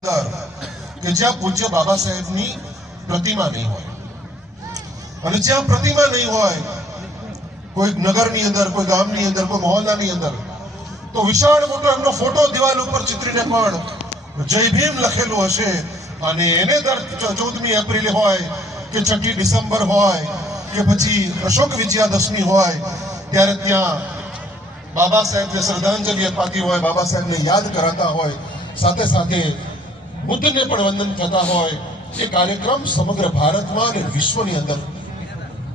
કે જ્યાં પૂજ્ય બાબા સાહેબની પ્રતિમા નહીં હોય. અને જ્યાં પ્રતિમા નહીં હોય, કોઈ નગરની અંદર, કોઈ ગામની અંદર, કોઈ મહોલ્લાની અંદર, તો વિશાળ મોટો એમનો ફોટો દિવાલ ઉપર ચિત્રીને પણ જય ભીમ લખેલું હશે. અને એને દર ચૌદમી એપ્રિલે હોય, કે છઠ્ઠી ડિસેમ્બર હોય, કે પછી અશોક વિજયાદશમી હોય, ત્યારે ત્યાં બાબા સાહેબને શ્રદ્ધાંજલિ અપાતી હોય, બાબા સાહેબને યાદ કરાતા હોય, સાથે સાથે બુદ્ધને પણ વંદન થતા હોય એ કાર્યક્રમ સમગ્ર ભારતમાં અને વિશ્વની અંદર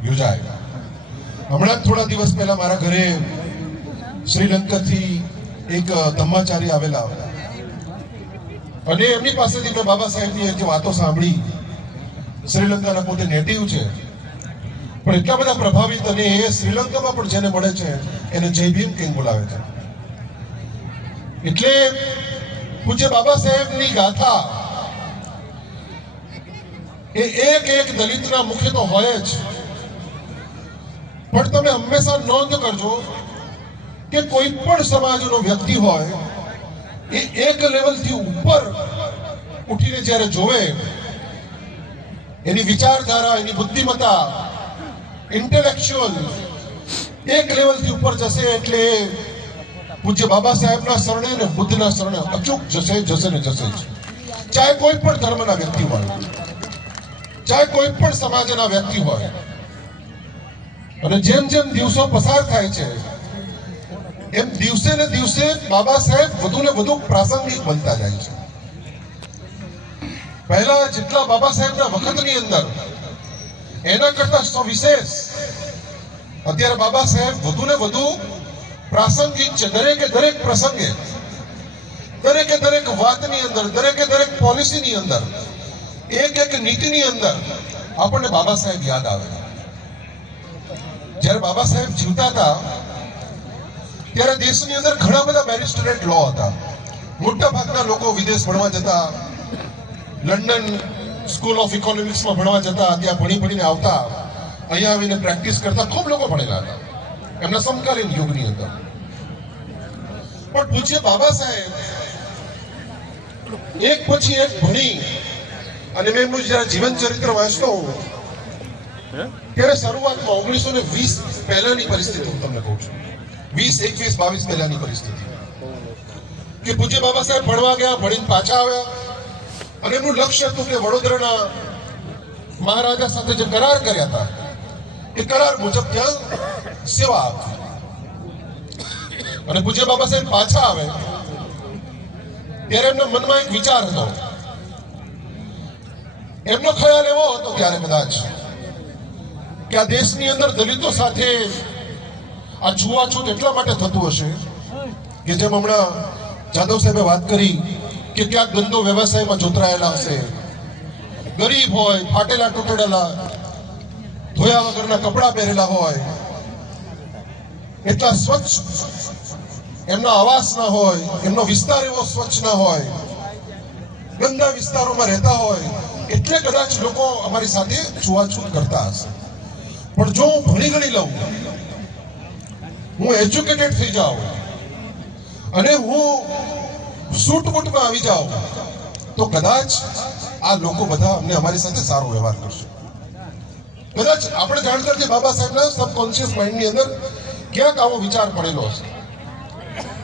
યોજાય. હમણાં જ થોડા દિવસ પહેલા મારા ઘરે શ્રીલંકાથી એક ધમ્માચારી આવેલા અને એમની પાસેથી મેં બાબા સાહેબની એક વાતો સાંભળી. શ્રીલંકાના પોતે નેટિવ છે. પણ એટલા બધા પ્રભાવિત અને એ શ્રીલંકામાં પણ જેને મળે છે, એને જય ભીમ કિંગ બોલાવે છે? એટલે પૂજ્ય બાબા સાહેબની ગાથા એ એક એક દલિતના મુખે તો હોય જ પણ તમે હંમેશા નોંધ કરજો કે કોઈ પણ સમાજનો વ્યક્તિ હોય એ એક લેવલથી ઉપર ઉઠીને જ્યારે જોવે એની વિચારધારા એની બુદ્ધિમત્તા ઇન્ટેલેક્ચ્યુઅલ એક લેવલથી ઉપર જશે એટલે પૂજ્ય બાબા સાહેબના શરણે અને બુદ્ધના શરણે અચૂક જશે જશે ને જશે જ. ચાહે કોઈ પણ ધર્મના વ્યક્તિ હોય, ચાહે કોઈ પણ સમાજના વ્યક્તિ હોય, અને જેમ જેમ દિવસો પસાર થાય છે, એમ દિવસે ને દિવસે બાબા સાહેબ વધુ ને વધુ પ્રાસંગિક બનતા જાય છે. પહેલા જેટલા બાબા સાહેબના વખતની અંદર એના કરતા વિશેષ અત્યારે બાબા સાહેબ વધુ ને વધુ પ્રાસંગિક છે. દરેકે દરેક પ્રસંગે, દરેકે દરેક વાતની અંદર, દરેકે દરેક પોલિસીની અંદર, એક એક નીતિની અંદર આપણને બાબા સાહેબ યાદ આવે. જ્યારે બાબા સાહેબ જીવતા હતા, ત્યારે દેશની અંદર ઘણા બધા બેરિસ્ટરેટ લો હતા. મોટા ભાગના લોકો વિદેશ ભણવા જતા, લંડન સ્કૂલ ઓફ ઇકોનોમિક્સમાં ભણવા જતા, ત્યાં ભણી ભણીને આવતા, અહીંયા આવીને પ્રેક્ટિસ કરતા ખૂબ લોકો ભણેલા હતા. એમના સમકાલીન યુગની અંદર પણ પૂજ્ય બાબા સાહેબ, એક પછી એક ભણી અને મેં એમનું જયારે જીવન ચરિત્ર વાંચતો હોઉં, ત્યારે શરૂઆતમાં ઓગણીસો ને વીસ પહેલાની પરિસ્થિતિ હું તમને કહું છું. વીસ, એકવીસ, બાવીસ પહેલાની પરિસ્થિતિ. કે પૂજ્ય બાબા સાહેબ ભણવા ગયા, ભણીને પાછા આવ્યા અને એમનું લક્ષ્ય હતું કે વડોદરાના મહારાજા સાથે જે કરાર કર્યા હતા એ કરાર મુજબ ત્યાં સેવા આપવી. અને પૂજ્ય બાબા સાહેબ પાછા આવે, ત્યારે એમના મનમાં એક વિચાર હતો. એમનો ખ્યાલ એવો હતો ત્યારે કદાચ, કે આ દેશની અંદર દલિતો સાથે આ છૂવાછૂત એટલા માટે થતું હશે, કે જેમ હમણાં જાદવ સાહેબે વાત કરી, કે ક્યાંક ગંદો વ્યવસાયમાં જોતરાયેલા હશે. ગરીબ હોય, ફાટેલા તૂટેલા ધોયા વગરના કપડાં પહેરેલા હોય, એટલા સ્વચ્છ, એમના આવાસ ના હોય, એમનો વિસ્તાર એવો સ્વચ્છ ના હોય, ગંદા વિસ્તારોમાં રહેતા હોય, એટલે કદાચ લોકો અમારી સાથે છૂવાછૂત કરતા હશે. પણ જો હું ભણી ગણી લઉં, હું એજ્યુકેટેડ થઈ જાઉં, અને હું સૂટ બૂટમાં આવી જાઉં, તો કદાચ આ લોકો બધા અમને અમારી સાથે સારો વ્યવહાર કરશે. કદાચ આપણે જાણતા છીએ બાબા સાહેબના સબકોન્શિયસ માઇન્ડની અંદર ક્યાંક આવો વિચાર પડેલો હશે.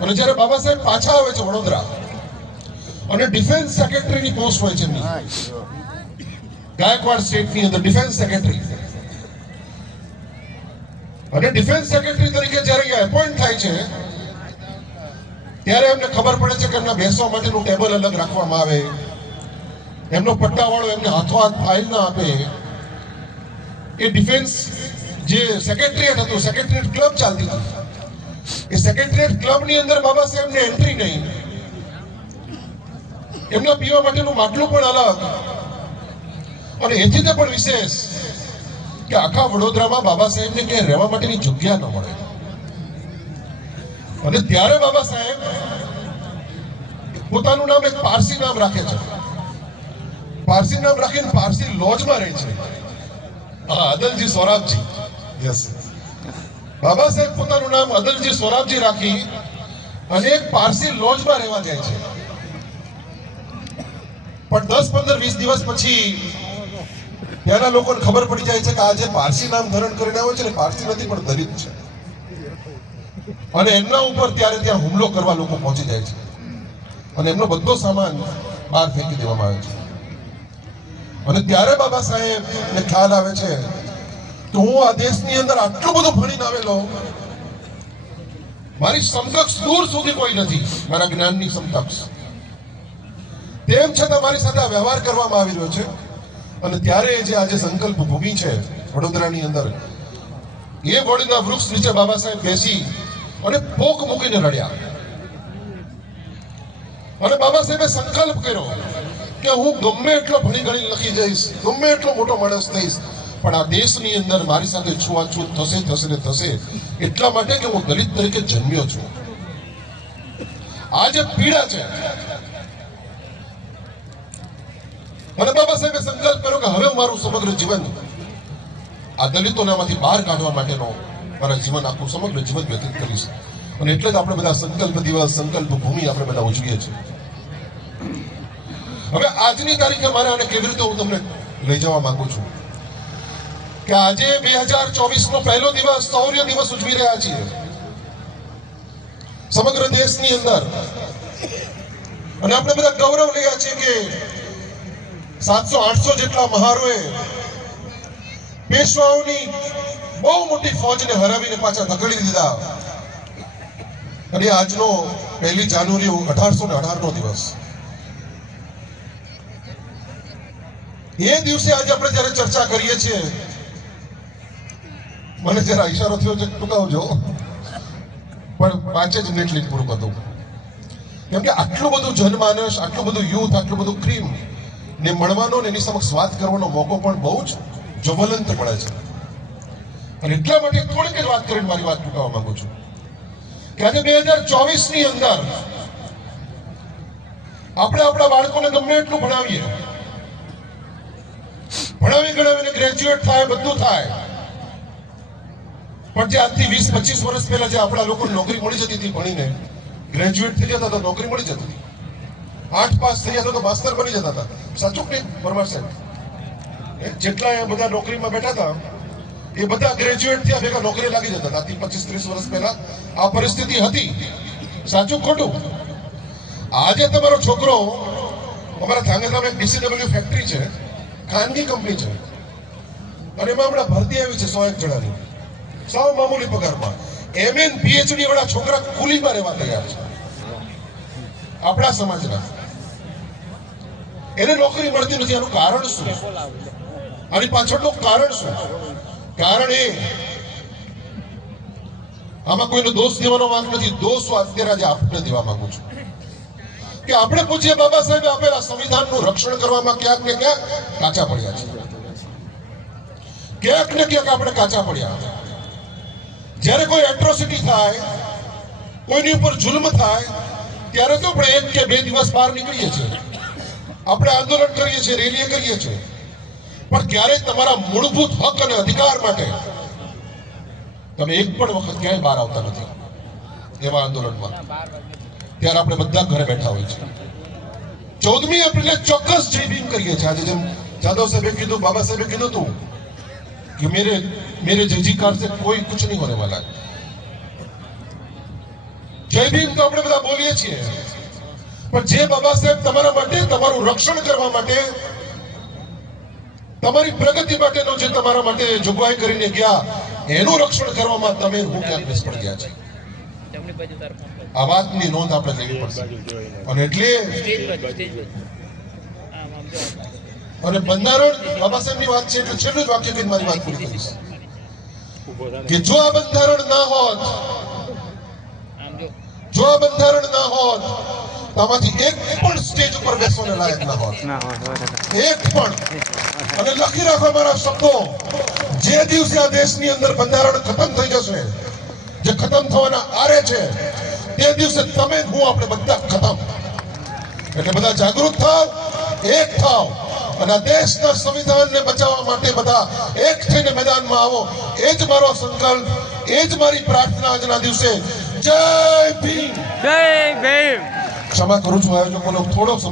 અને જ્યારે બાબા સાહેબ પાછા આવે છે વડોદરા, અને ડિફેન્સ સેક્રેટરીની પોસ્ટ હોય છે એમની. ગાયકવાડ સ્ટેટની અંદર ડિફેન્સ સેક્રેટરી અને ડિફેન્સ સેક્રેટરી તરીકે જ્યારે એ એપોઇન્ટ થાય છે, ત્યારે એમને ખબર પડે છે કે એમના બેસવા માટેનું ટેબલ અલગ રાખવામાં આવે. એમનો પટ્ટાવાળો એમને હાથો હાથ ફાઇલ ના આપે. એ ડિફેન્સ જે સેક્રેટરીએટ હતું સેક્રેટરીએટ ક્લબ ચાલતી હતી. એ સેક્રેટરીએટ ક્લબની અંદર બાબા સાહેબને એન્ટ્રી નહીં. એમના પીવા માટેનું માટલું પણ અલગ. અને એથી તે પણ વિશેષ કે આખા વડોદરામાં બાબા સાહેબને ક્યાંય રહેવા માટેની જગ્યા ન મળે. અને ત્યારે બાબા સાહેબ પોતાનું નામ એક પારસી નામ રાખે છે. પારસી નામ રાખીને પારસી લોજમાં રહે છે. હા અદલજી સોરાબજી યસ બાબા સાહેબ પોતાનું નામ અદલજી સોરાબજી રાખી અને એક પારસી લોજમાં રહેવા જાય છે. પણ દસ પંદર વીસ દિવસ પછી ત્યાંના લોકોને ખબર પડી જાય છે કે આ જે પારસી નામ ધરણ કરીને આવે છે ને પારસી નથી પણ દલિત છે. અને એમના ઉપર ત્યારે ત્યાં હુમલો કરવા લોકો પહોંચી જાય છે. અને એમનો બધો સામાન બહાર ફેંકી દેવામાં આવે છે. અને ત્યારે બાબા સાહેબ ને ખ્યાલ આવે છે તો હું આ દેશની અંદર આટલું બધું ભણીને આવેલો, મારી સમકક્ષ દૂર સુધી કોઈ નથી, મારા જ્ઞાનની સમકક્ષ. તેમ છતાં મારી સાથે વ્યવહાર કરવામાં આવી રહ્યો છે અને ત્યારે જે આજે સંકલ્પ ભૂમિ છે વડોદરાની અંદર, એ વડના વૃક્ષ નીચે બાબા સાહેબ બેસી અને પોક મૂકીને રડ્યા. અને બાબા સાહેબે સંકલ્પ કર્યો કે હું ગમે એટલો ભણી ગણી લખી જઈશ, ગમે એટલો મોટો માણસ થઈશ, પણ આ દેશની અંદર મારી સાથે છૂઆછૂત થશે થશે ને થશે, એટલા માટે કે હું દલિત તરીકે જન્મ્યો છું. આ જે પીડા છે, મને બાબા સાહેબે સંકલ્પ કર્યો કે હવે મારું સમગ્ર જીવન આ દલિતોનામાંથી બહાર કાઢવા માટેનો મારા જીવન, આખું સમગ્ર જીવન વ્યતીત કરીશ. અને એટલે જ આપણે બધા સંકલ્પ દિવસ, સંકલ્પ ભૂમિ આપણે બધા ઉજવીએ છીએ. હવે આજની તારીખે મારે આને કેવી રીતે હું તમને લઈ જવા માંગુ છું? કે આજે બે હજાર ચોવીસ નો પહેલો દિવસ, શૌર્ય દિવસ ઉજવી રહ્યા છીએ. સમગ્ર દેશની અંદર. અને આપણે બધા ગૌરવ લઈએ છીએ કે સાતસો, આઠસો જેટલા મહારોએ પેશવાઓની બહુ મોટી ફોજને હરાવીને પાછા ધકડી દીધા. અને આજનો પહેલી જાન્યુઆરી અઢારસો ને અઢાર નો દિવસ. એ દિવસે આજે આપણે જ્યારે ચર્ચા કરીએ છીએ, મને જરા ઈશારો થયો છે, ટૂંકાવજો. પણ પાંચ જ મિનિટ લીટ પૂરું બધું કેમ કે આટલું બધું જનમાનસ, આટલું બધું યુથ, આટલું બધું ક્રીમ ને મળવાનો ને એની સમક્ષ વાત કરવાનો મોકો પણ બહુ જ જ્વલંત મળે છે. અને એટલા માટે થોડીક જ વાત કરીને મારી વાત ટૂંકાવવા માંગુ છું કે આજે બે હજાર ચોવીસની અંદર આપણે આપણા બાળકોને ગમે એટલું ભણાવીએ ભણાવી, ગણાવીને ગ્રેજ્યુએટ થાય, બધું થાય. પણ જે આજથી વીસ, પચીસ વર્ષ પહેલા જે આપણા લોકો નોકરી મળી જતી હતી ભણીને ગ્રેજ્યુએટ થઈ જતા હતા, નોકરી મળી જતી હતી. આઠ પાસ થઈ જતા તો માસ્તર બની જતા હતા. સાચું કે પરમાર સાહેબ? જેટલા એ બધા નોકરીમાં બેઠા હતા, એ બધા ગ્રેજ્યુએટ થયા, ભેગા નોકરી લાગી જતા હતા. પચીસ, ત્રીસ વર્ષ પહેલા આ પરિસ્થિતિ હતી. સાચું ખોટું? આજે તમારો છોકરો અમારા ધાંગધ્રામાં એક ડીસીડબલ્યુ ફેક્ટરી છે. ખાનગી કંપની છે. અને એમાં હમણાં ભરતી આવી છે, સો એક જણાની. સાવ મામૂલી પગારમાં. એમએન પીએચડી વાળા છોકરા કુલીમાં રહેવા તૈયાર છે. આપણા સમાજના. એને નોકરી મળતી નથી, એનું કારણ શું? આની પાછળનું કારણ શું? કારણ એ, આમાં કોઈનો દોષ દેવાનો માંગ નથી. દોષ અત્યારે આજે આપને દેવા માંગુ છું. કે આપણે પૂછીએ, બાબા સાહેબે આપેલા સંવિધાનનું રક્ષણ કરવામાં ક્યાંક ને ક્યાંક કાચા પડ્યા છે. ક્યાંક ને ક્યાંક આપણે કાચા પડ્યા. જ્યારે કોઈ એટ્રોસિટી થાય, કોઈની ઉપર જુલ્મ થાય, ત્યારે તો આપણે એક કે બે દિવસ બહાર નીકળીએ છીએ. આપણે આંદોલન કરીએ છીએ, રેલીએ કરીએ છીએ. પણ ક્યારેય તમારા મૂળભૂત હક અને અધિકાર માટે તમે એક પણ વખત ક્યાંય બહાર આવતા નથી એવા આંદોલનમાં. ત્યારે આપણે બધા ઘરે બેઠા હોય છે ચૌદમી એપ્રિલે ચોક્કસ જય ભીમ કરીએ છીએ આજે જેમ જાદવ સાહેબે કીધું બાબા સાહેબે કીધું હતું कि मेरे मेरे जय जयकार से कोई कुछ नहीं होने वाला है જય ભીમ તો આપણે બધા બોલીએ છીએ પણ જે બાબા સાહેબ તમારા માટે તમારું રક્ષણ કરવા માટે તમારી પ્રગતિ માટેનો જે તમારા માટે જોગવાઈ કરીને ગયા એનું રક્ષણ કરવામાં તમે હું ક્યાંક નિષ્ફળ ગયા છે આ વાતની નોંધ આપણે લેવી પડશે. અને એટલે અને બંધારણ બાબા સાહેબની વાત છે એટલે છેલ્લું જ વાક્ય કહીને મારી વાત પૂરી કરીશ. કે જો આ બંધારણ ના હોત જો. જો આ બંધારણ ના હોત આમાંથી એક પણ સ્ટેજ ઉપર બેસવાને લાયક ના હોત. એક પણ. અને લખી રાખો મારા શબ્દો. જે દિવસે આ દેશની અંદર બંધારણ ખતમ થઈ જશે જે ખતમ થવાના આરે છે તે દિવસે તમે ને હું આપણે બધા ખતમ. એટલે બધા જાગૃત થાવ એક થાવ. અને દેશના સંવિધાનને બચાવવા માટે બધા એક થઈને મેદાનમાં આવો. એ જ મારો સંકલ્પ એ જ મારી પ્રાર્થના આજના દિવસે. જય ભીમ. જય ભીમ. ક્ષમા કરું છું આયોજકોનો થોડો સમય.